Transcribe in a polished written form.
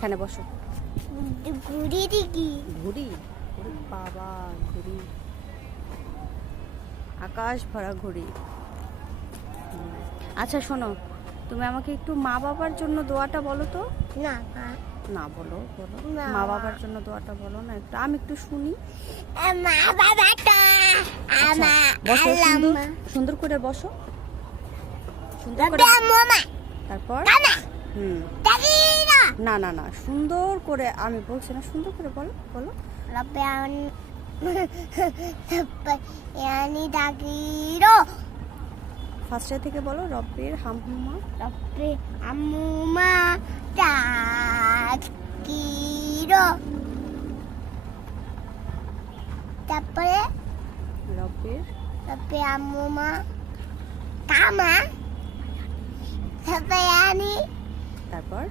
এখানে বসো। ঘুড়ি দিকি ঘুড়ি? ওরে বাবা, ঘুড়ি, আকাশ ভরা ঘুড়ি। আচ্ছা শোনো, তুমি আমাকে একটু মা বাবার জন্য দোয়াটা বলো তো। না না, বলো বলো, না। মা বাবার জন্য দোয়াটা বলো না একটু, আমি একটু শুনি। মা বাবাটা আচ্ছা, বসো, সুন্দর সুন্দর করে বসো, সুন্দর করে। তারপর না না না, সুন্দর করে, আমি বলছি না, সুন্দর করে বলো বলো। ফার্স্টে থেকে বলো, রব্বির হামহুমা। রব্বি আম্মুমা তাকিরো। তারপরে রব্বির রব্বি আম্মুমা কামা সাফায়ানি। তারপর